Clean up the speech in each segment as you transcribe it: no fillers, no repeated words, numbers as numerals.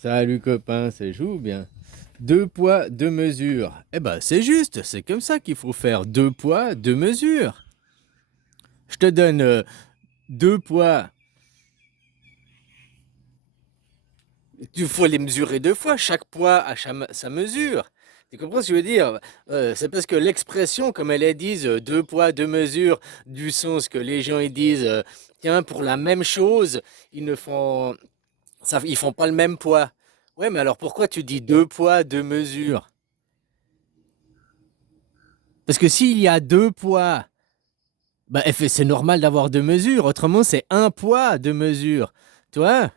Salut copain, ça joue bien. Deux poids, deux mesures. Eh ben c'est juste, c'est comme ça qu'il faut faire. Deux poids, deux mesures. Je te donne deux poids. Il faut les mesurer deux fois. Chaque poids a sa mesure. Tu comprends ce que je veux dire? C'est parce que l'expression, comme elle est dise, deux poids, deux mesures, du sens que les gens ils disent, tiens, pour la même chose, ils ne font, ils font pas le même poids. Ouais, mais alors pourquoi tu dis deux poids, deux mesures? Parce que s'il y a deux poids, bah, c'est normal d'avoir deux mesures. Autrement, c'est un poids, deux mesures. Tu vois?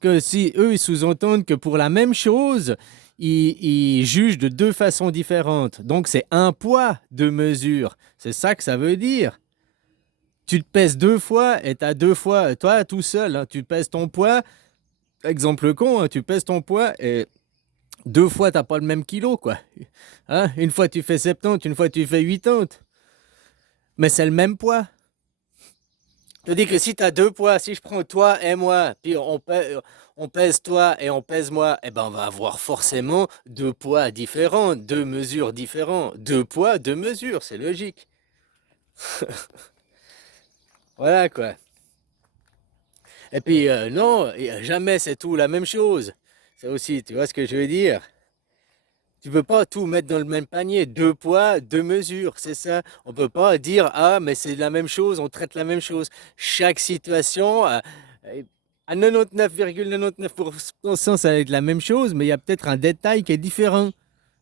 Que si eux, ils sous-entendent que pour la même chose, ils jugent de deux façons différentes. Donc, c'est un poids, deux mesures. C'est ça que ça veut dire. Tu te pèses deux fois et tu as deux fois, toi, tout seul, hein, tu pèses ton poids. Exemple con, hein, tu pèses ton poids et deux fois, tu n'as pas le même kilo, quoi. Hein? Une fois, tu fais 70, une fois, tu fais 80. Mais c'est le même poids. Je dis que si tu as deux poids, si je prends toi et moi, puis on pèse toi et on pèse moi, eh ben on va avoir forcément deux poids différents, deux mesures différentes. Deux poids, deux mesures, c'est logique. Voilà quoi. Et puis non, jamais c'est tout la même chose. Ça aussi, tu vois ce que je veux dire? Tu peux pas tout mettre dans le même panier. Deux poids, deux mesures, c'est ça. On peut pas dire ah mais c'est la même chose, on traite la même chose. Chaque situation à 99,99% ça va être la même chose, mais il y a peut-être un détail qui est différent.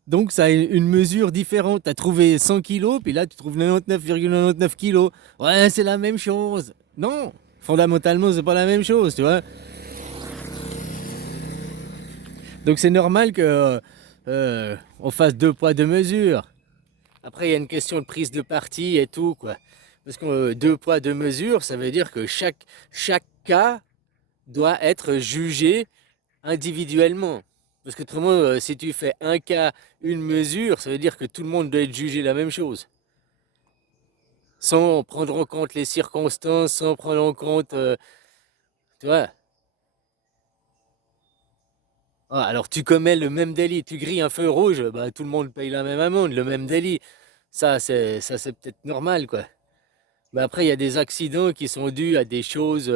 Donc ça a une mesure différente. Tu as trouvé 100 kilos, puis là tu trouves 99,99 kilos. Ouais, c'est la même chose. Non, fondamentalement c'est pas la même chose, tu vois. Donc c'est normal que on fasse deux poids deux mesures. Après, il y a une question de prise de parti et tout, quoi. Parce que deux poids, deux mesures, ça veut dire que chaque cas doit être jugé individuellement. Parce que autrement, si tu fais un cas, une mesure, ça veut dire que tout le monde doit être jugé la même chose. Sans prendre en compte les circonstances, sans prendre en compte, tu vois. Ah, alors tu commets le même délit, tu grilles un feu rouge, bah, tout le monde paye la même amende, le même délit. Ça c'est peut-être normal, quoi. Mais après, il y a des accidents qui sont dus à des choses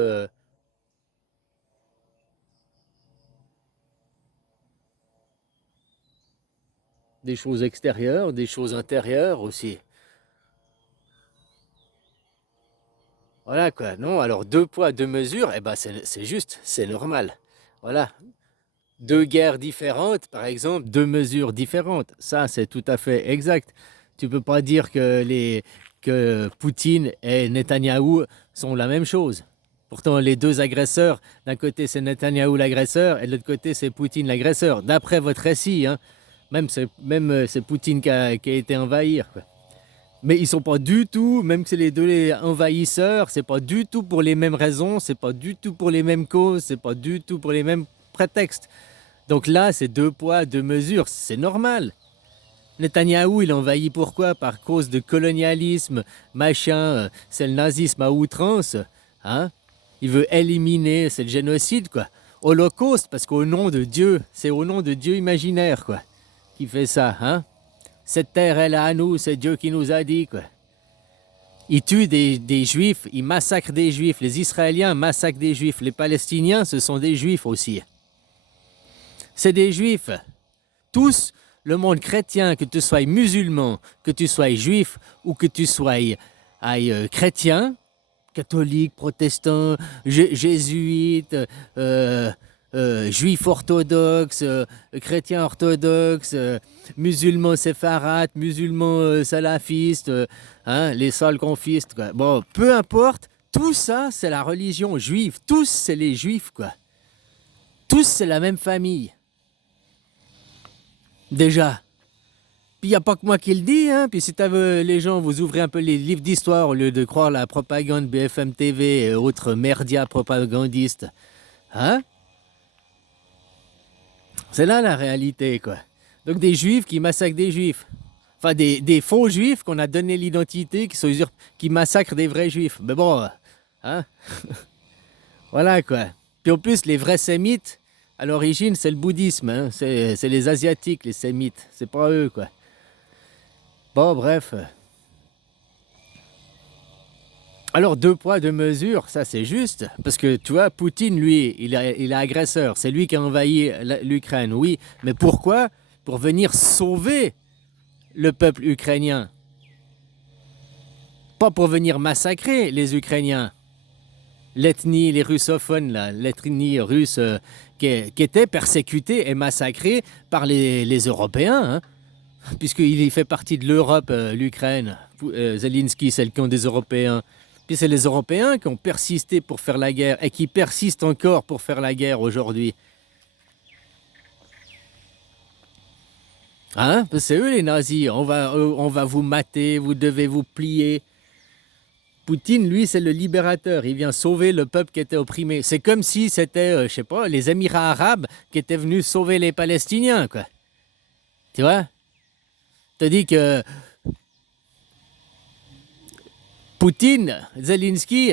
extérieures, des choses intérieures aussi. Voilà quoi. Non, alors deux poids, deux mesures, eh ben c'est juste, c'est normal. Voilà. Deux guerres différentes, par exemple, deux mesures différentes. Ça, c'est tout à fait exact. Tu peux pas dire que Poutine et Netanyahou sont la même chose. Pourtant, les deux agresseurs, d'un côté c'est Netanyahou l'agresseur et de l'autre côté c'est Poutine l'agresseur. D'après votre récit, hein, c'est Poutine qui a été envahir, quoi. Mais ils sont pas du tout, même que c'est les deux les envahisseurs, c'est pas du tout pour les mêmes raisons, c'est pas du tout pour les mêmes causes, c'est pas du tout pour les mêmes prétextes. Donc là, c'est deux poids, deux mesures, c'est normal. Netanyahou, il envahit pourquoi? Par cause de colonialisme, machin, c'est le nazisme à outrance, hein? Il veut éliminer, c'est le génocide, quoi. Holocauste, parce qu'au nom de Dieu, c'est au nom de Dieu imaginaire, quoi, qui fait ça, hein? Cette terre, elle est à nous, c'est Dieu qui nous a dit, quoi. Il tue des juifs, il massacre des juifs, les Israéliens massacrent des juifs, les Palestiniens, ce sont des juifs aussi. C'est des juifs. Tous, le monde chrétien, que tu sois musulman, que tu sois juif ou que tu sois chrétien, catholique, protestant, jésuite, juif orthodoxe, chrétien orthodoxe, musulman séfarade, musulman salafiste, hein, les sales confistes, quoi. Bon, peu importe, tout ça, c'est la religion juive. Tous, c'est les juifs, quoi. Tous, c'est la même famille. Déjà. Puis il n'y a pas que moi qui le dis, hein. Puis si les gens, vous ouvrez un peu les livres d'histoire au lieu de croire la propagande BFM TV et autres merdias propagandistes. Hein? C'est là la réalité, quoi. Donc des juifs qui massacrent des juifs. Enfin, des faux juifs qu'on a donné l'identité, qui massacrent des vrais juifs. Mais bon, hein? Voilà, quoi. Puis en plus, les vrais sémites, À l'origine, c'est le bouddhisme, hein. C'est les Asiatiques, les Sémites. C'est pas eux, quoi. Bon, bref. Alors, deux poids, deux mesures, ça c'est juste. Parce que, tu vois, Poutine, lui, il est agresseur. C'est lui qui a envahi l'Ukraine, oui. Mais pourquoi? Pour venir sauver le peuple ukrainien. Pas pour venir massacrer les Ukrainiens. L'ethnie, les russophones, là, l'ethnie russe qui était persécutée et massacrée par les Européens, hein, puisqu'il fait partie de l'Europe, l'Ukraine. Zelensky, c'est le camp des Européens. Puis c'est les Européens qui ont persisté pour faire la guerre et qui persistent encore pour faire la guerre aujourd'hui. Hein? C'est eux les nazis. On va vous mater, vous devez vous plier. Poutine, lui, c'est le libérateur. Il vient sauver le peuple qui était opprimé. C'est comme si c'était, je sais pas, les Émirats arabes qui étaient venus sauver les Palestiniens, quoi. Tu vois? Je te dis que Poutine, Zelensky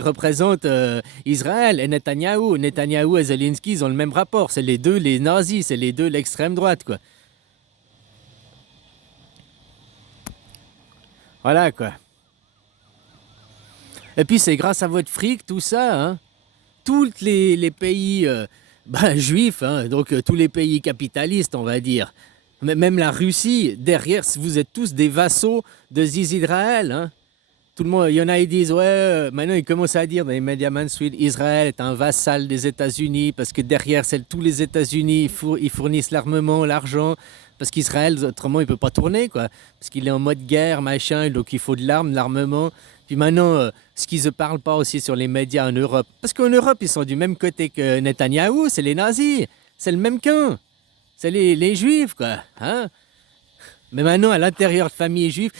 représente Israël et Netanyahou. Netanyahou et Zelensky, ils ont le même rapport. C'est les deux les nazis, c'est les deux l'extrême droite, quoi. Voilà, quoi. Et puis c'est grâce à votre fric, tout ça, hein. Tous les pays juifs, hein, donc tous les pays capitalistes, on va dire, même la Russie, derrière, vous êtes tous des vassaux de Israël. Hein. Tout le monde, il y en a, ils disent, ouais, maintenant ils commencent à dire dans les médias mainstream, Israël est un vassal des États-Unis parce que derrière, c'est tous les États-Unis, ils fournissent l'armement, l'argent, parce qu'Israël, autrement, il ne peut pas tourner, quoi. Parce qu'il est en mode guerre, machin, donc il faut de l'arme, de l'armement. Puis maintenant, ce qu'ils ne parlent pas aussi sur les médias en Europe, parce qu'en Europe, ils sont du même côté que Netanyahou, c'est les nazis, c'est le même camp, c'est les juifs, quoi. Hein? Mais maintenant, à l'intérieur de familles juives,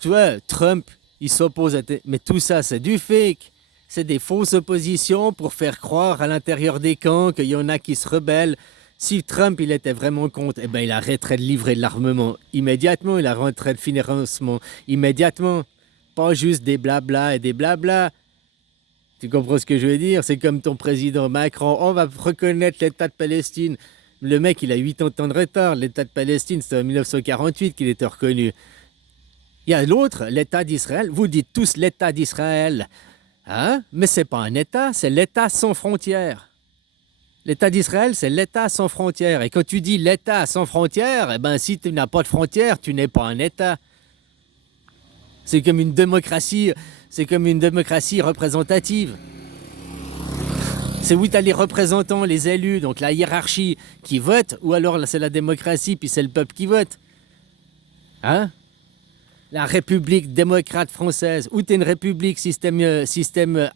tu vois, Trump, il s'oppose à... Mais tout ça, c'est du fake. C'est des fausses oppositions pour faire croire à l'intérieur des camps qu'il y en a qui se rebellent. Si Trump, il était vraiment contre, eh ben, il arrêterait de livrer de l'armement immédiatement, il arrêterait de financement immédiatement. Pas juste des blabla et des blabla. Tu comprends ce que je veux dire? C'est comme ton président Macron, on va reconnaître l'État de Palestine. Le mec, il a 8 ans de temps de retard. L'État de Palestine, c'était en 1948 qu'il était reconnu. Il y a l'autre, l'État d'Israël. Vous dites tous l'État d'Israël. Hein? Mais ce n'est pas un État, c'est l'État sans frontières. L'État d'Israël, c'est l'État sans frontières. Et quand tu dis l'État sans frontières, eh ben, si tu n'as pas de frontières, tu n'es pas un État. C'est comme une démocratie représentative. C'est où tu as les représentants, les élus, donc la hiérarchie qui vote, ou alors c'est la démocratie, puis c'est le peuple qui vote. Hein? La République démocrate française, ou tu es une république système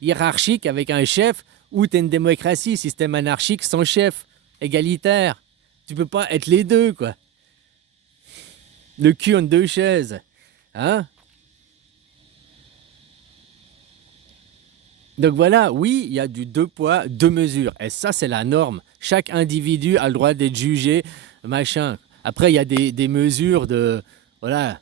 hiérarchique avec un chef, ou tu es une démocratie, système anarchique sans chef, égalitaire. Tu peux pas être les deux, quoi. Le cul en deux chaises. Hein? Donc voilà, oui, il y a du deux poids, deux mesures. Et ça, c'est la norme. Chaque individu a le droit d'être jugé, machin. Après, il y a des mesures de... Voilà.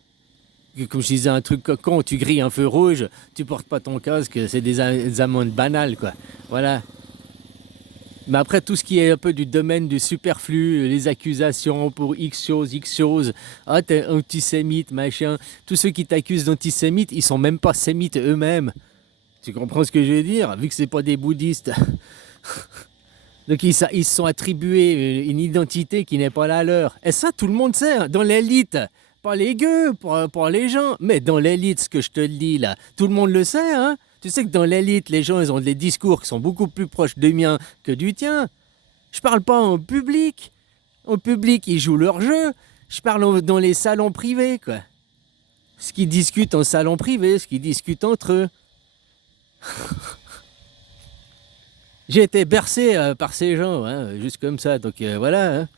Comme je disais un truc con, tu grilles un feu rouge, tu portes pas ton casque, c'est des amendes banales, quoi. Voilà. Mais après, tout ce qui est un peu du domaine du superflu, les accusations pour X choses, ah, t'es antisémite, machin. Tous ceux qui t'accusent d'antisémite, ils sont même pas sémites eux-mêmes. Tu comprends ce que je veux dire? Vu que c'est pas des bouddhistes. Donc ils se sont attribués une identité qui n'est pas la leur. Et ça, tout le monde sait, hein, dans l'élite. Pas les gueux, pas les gens, mais dans l'élite, ce que je te dis là, tout le monde le sait, hein? Tu sais que dans l'élite, les gens, ils ont des discours qui sont beaucoup plus proches du mien que du tien. Je parle pas en public. En public, ils jouent leur jeu. Je parle dans les salons privés, quoi. Ce qu'ils discutent en salon privé, ce qu'ils discutent entre eux. J'ai été bercé par ces gens, hein, juste comme ça, donc voilà. Hein.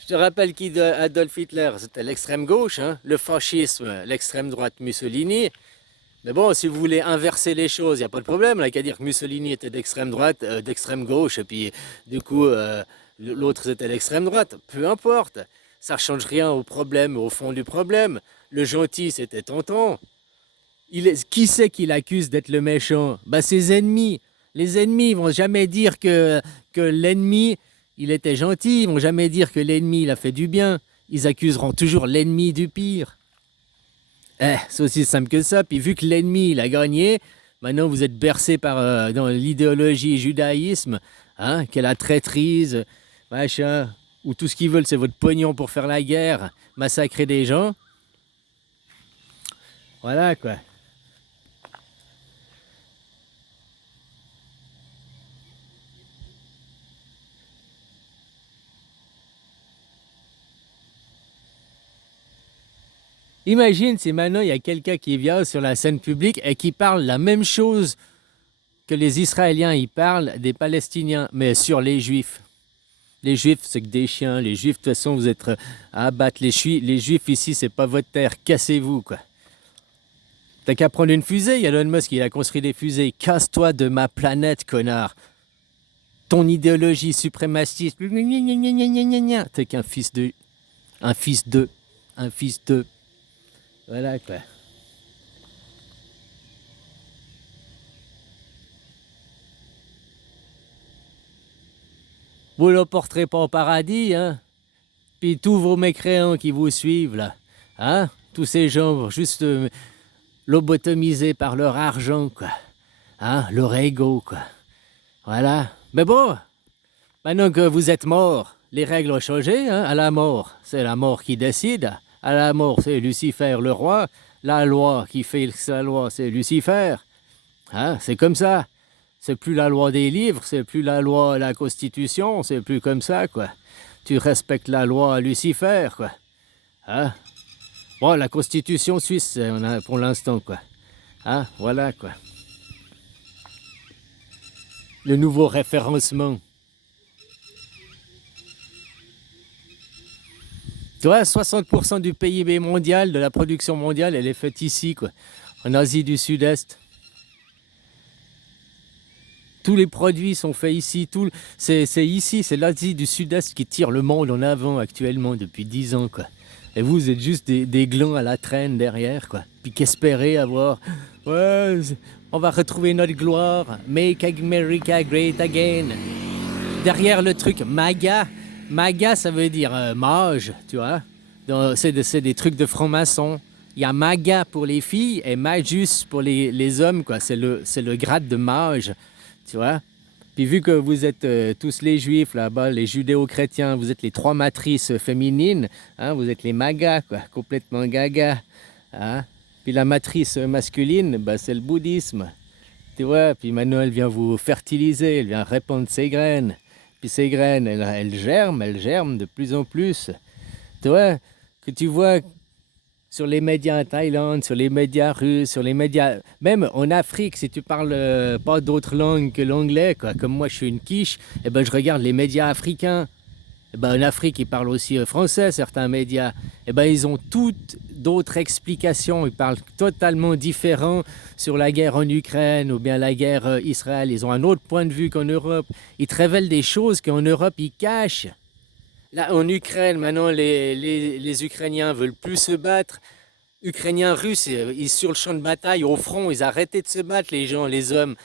Je te rappelle qui Adolf Hitler, c'était l'extrême gauche, hein, le fascisme, l'extrême droite Mussolini. Mais bon, si vous voulez inverser les choses, il n'y a pas de problème, il n'y a qu'à dire que Mussolini était d'extrême droite, d'extrême gauche, et puis du coup, l'autre c'était l'extrême droite, peu importe. Ça change rien au problème, au fond du problème. Le gentil, c'était tonton. Qui c'est qui l'accuse d'être le méchant? Bah, ses ennemis. Les ennemis, ils vont jamais dire que l'ennemi, il était gentil. Ils vont jamais dire que l'ennemi, il a fait du bien. Ils accuseront toujours l'ennemi du pire. C'est aussi simple que ça. Puis vu que l'ennemi, il a gagné, maintenant vous êtes bercé par dans l'idéologie judaïsme, hein, qu'est la traîtrise, machin, où tout ce qu'ils veulent, c'est votre pognon pour faire la guerre, massacrer des gens. Voilà quoi. Imagine si maintenant il y a quelqu'un qui vient sur la scène publique et qui parle la même chose que les Israéliens, ils parlent des Palestiniens, mais sur les Juifs. Les Juifs, c'est que des chiens. Les Juifs, de toute façon, vous êtes à abattre. Les Juifs ici, c'est pas votre terre. Cassez-vous, quoi. T'as qu'à prendre une fusée. Il y a Elon Musk, il a construit des fusées. Casse-toi de ma planète, connard. Ton idéologie suprémaciste. T'es qu'un fils de... Un fils de... Un fils de... Voilà, quoi. Vous ne le porterez pas au paradis, hein. Puis tous vos mécréants qui vous suivent, là. Hein. Tous ces gens juste lobotomisés par leur argent, quoi. Hein, leur ego, quoi. Voilà. Mais bon, maintenant que vous êtes mort, les règles ont changé, hein. À la mort, c'est la mort qui décide. À la mort, c'est Lucifer le roi. La loi qui fait sa loi, c'est Lucifer. Hein, c'est comme ça. C'est plus la loi des livres, c'est plus la loi, la constitution, c'est plus comme ça, quoi. Tu respectes la loi Lucifer, quoi. Hein? Bon, la constitution suisse, on a pour l'instant, quoi. Hein? Voilà, quoi. Le nouveau référencement. Tu vois, 60% du PIB mondial, de la production mondiale, elle est faite ici, quoi. En Asie du Sud-Est. Tous les produits sont faits ici. C'est ici, c'est l'Asie du Sud-Est qui tire le monde en avant actuellement depuis 10 ans, quoi. Et vous êtes juste des glands à la traîne derrière, quoi. Puis qu'espérer avoir... Ouais, on va retrouver notre gloire. Make America great again. Derrière le truc MAGA. MAGA, ça veut dire mage, tu vois. C'est des trucs de francs-maçons. Il y a MAGA pour les filles et Magus pour les hommes, quoi. C'est le grade de mage, tu vois. Puis vu que vous êtes tous les juifs là-bas, les judéo-chrétiens, vous êtes les trois matrices féminines, hein, vous êtes les magas, quoi, complètement gaga. Hein. Puis la matrice masculine, bah, c'est le bouddhisme. Tu vois, puis maintenant elle vient vous fertiliser, elle vient répandre ses graines. Puis ces graines, elles germent de plus en plus. Tu vois, que tu vois sur les médias en Thaïlande, sur les médias russes, sur les médias... Même en Afrique, si tu parles pas d'autres langues que l'anglais, quoi, comme moi je suis une quiche, eh ben, je regarde les médias africains. Eh ben, en Afrique, ils parlent aussi français, certains médias. Eh ben, ils ont toutes d'autres explications. Ils parlent totalement différent sur la guerre en Ukraine ou bien la guerre Israël. Ils ont un autre point de vue qu'en Europe. Ils te révèlent des choses qu'en Europe, ils cachent. Là, en Ukraine, maintenant, les Ukrainiens veulent plus se battre. Ukrainiens, Russes, ils sur le champ de bataille, au front, ils arrêtaient de se battre, les gens, les hommes.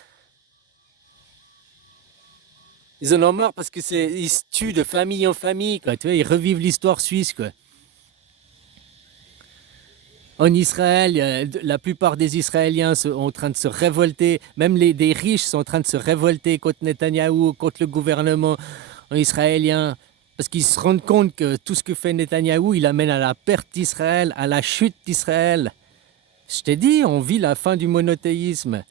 Ils en ont marre parce que ils se tuent de famille en famille, quoi. Tu vois, ils revivent l'histoire suisse, quoi. En Israël, la plupart des Israéliens sont en train de se révolter. Même des riches sont en train de se révolter contre Netanyahou, contre le gouvernement israélien. Parce qu'ils se rendent compte que tout ce que fait Netanyahou, il amène à la perte d'Israël, à la chute d'Israël. Je t'ai dit, on vit la fin du monothéisme.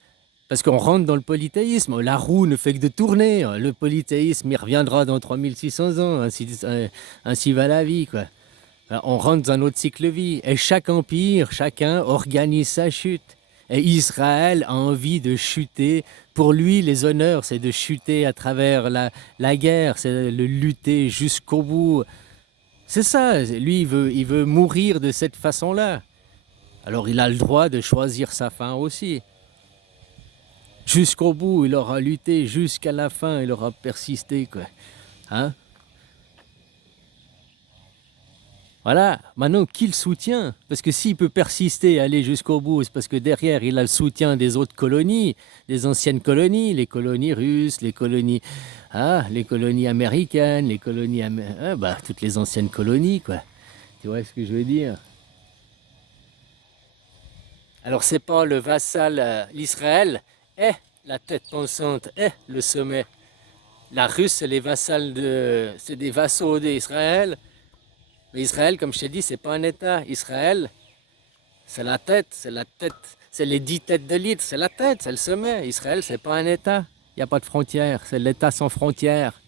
Parce qu'on rentre dans le polythéisme. La roue ne fait que de tourner. Le polythéisme, il reviendra dans 3600 ans. Ainsi va la vie, quoi. On rentre dans un autre cycle de vie. Et chaque empire, chacun organise sa chute. Et Israël a envie de chuter. Pour lui, les honneurs, c'est de chuter à travers la guerre, c'est de lutter jusqu'au bout. C'est ça, lui, il veut mourir de cette façon-là. Alors il a le droit de choisir sa fin aussi. Jusqu'au bout, il aura lutté, jusqu'à la fin, il aura persisté, quoi. Hein? Voilà, maintenant, qui le soutient? Parce que s'il peut persister et aller jusqu'au bout, c'est parce que derrière, il a le soutien des autres colonies, des anciennes colonies, les colonies russes, les colonies américaines, toutes les anciennes colonies, quoi. Tu vois ce que je veux dire? Alors, c'est pas le vassal, l'Israël est la tête pensante, est le sommet. La Russe, c'est des vassaux d'Israël. Mais Israël, comme je t'ai dit, c'est pas un État. Israël, c'est la tête, c'est les 10 têtes de l'île, c'est la tête, c'est le sommet. Israël, c'est pas un État. Il n'y a pas de frontières, c'est l'État sans frontières.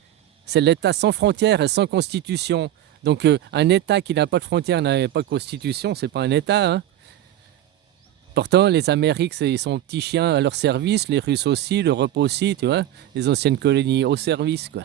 C'est l'État sans frontières et sans constitution. Donc un État qui n'a pas de frontières, n'a pas de constitution, c'est pas un État. Hein. Pourtant, les Amériques, ils sont petits chiens à leur service, les Russes aussi, l'Europe aussi, tu vois. Les anciennes colonies au service, quoi.